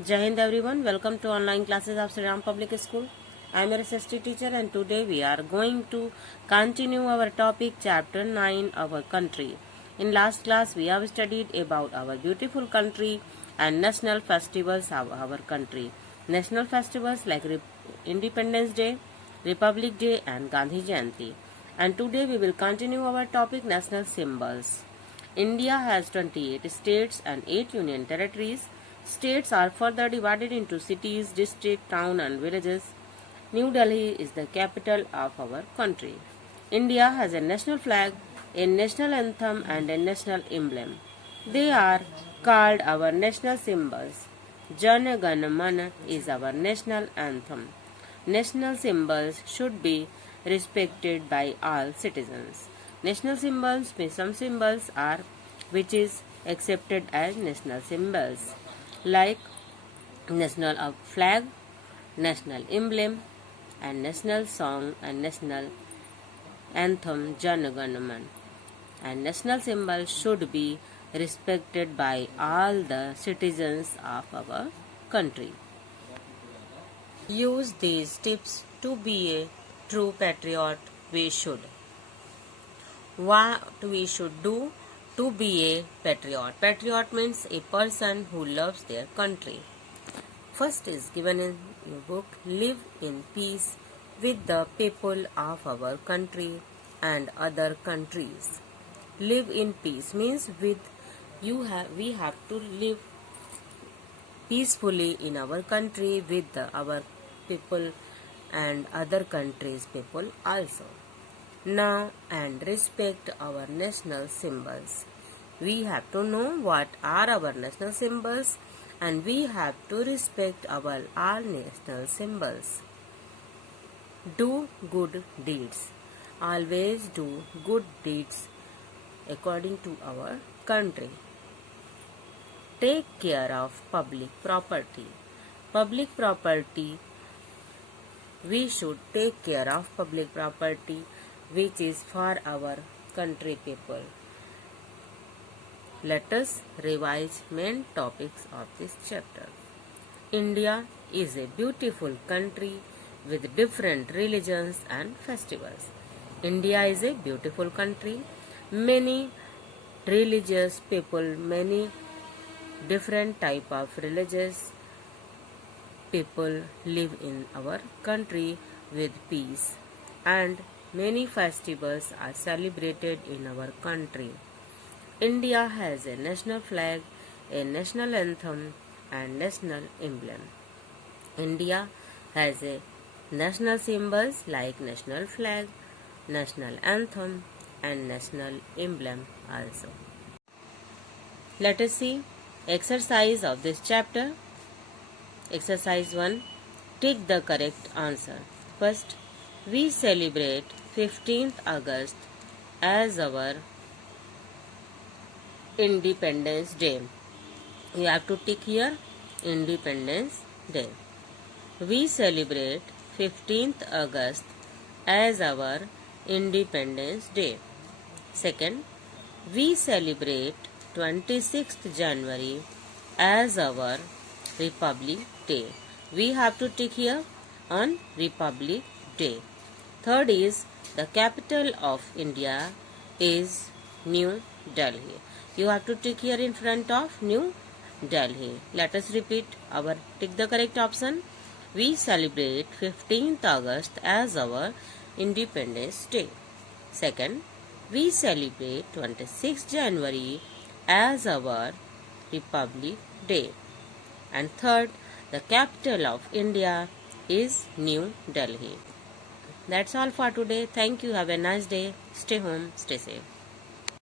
Jai Hind everyone, welcome to online classes of Sri Ram Public School. I am your SST teacher and today we are going to continue our topic chapter 9, our country. In last class we have studied about our beautiful country and national festivals of our country. National festivals like Independence Day, Republic Day and Gandhi Jayanti. And today we will continue our topic national symbols. India has 28 states and 8 union territories. States are further divided into cities, districts, towns and villages. New Delhi is the capital of our country. India has a national flag, a national anthem and a national emblem. They are called our national symbols. Jana Gana Mana is our national anthem. National symbols should be respected by all citizens. National symbols means some symbols are which is accepted as national symbols like national flag, national emblem and national song and national anthem Jana Gana Mana. And national symbols should be respected by all the citizens of our country. Use these tips to be a true patriot. We should. What we should do to be a patriot? Patriot means a person who loves their country. First is given in your book, live in peace with the people of our country and other countries. Live in peace means we have to live peacefully in our country with our people and other countries' people also. Now and respect our national symbols. We have to know what are our national symbols and we have to respect our all national symbols. Do good deeds. Always do good deeds according to our country. Take care of public property. Public property, we should take care of public property which is for our country people. Let us revise main topics of this chapter. India is a beautiful country with different religions and festivals. India is a beautiful country. Many religious people, many different type of religious people live in our country with peace and many festivals are celebrated in our country. India has a national flag, a national anthem and national emblem. India has a national symbols like national flag, national anthem and national emblem also. Let us see exercise of this chapter. Exercise 1. Take the correct answer. First, we celebrate 15th August as our Independence Day. You have to tick here Independence Day. We celebrate 15th August as our Independence Day. Second, we celebrate 26th January as our Republic Day. We have to tick here on Republic Day. Third is the capital of India is New Delhi. You have to tick here in front of New Delhi. Let us repeat our tick the correct option. We celebrate 15th August as our Independence Day. Second, we celebrate 26th January as our Republic Day. And third, the capital of India is New Delhi. That's all for today. Thank you. Have a nice day. Stay home. Stay safe.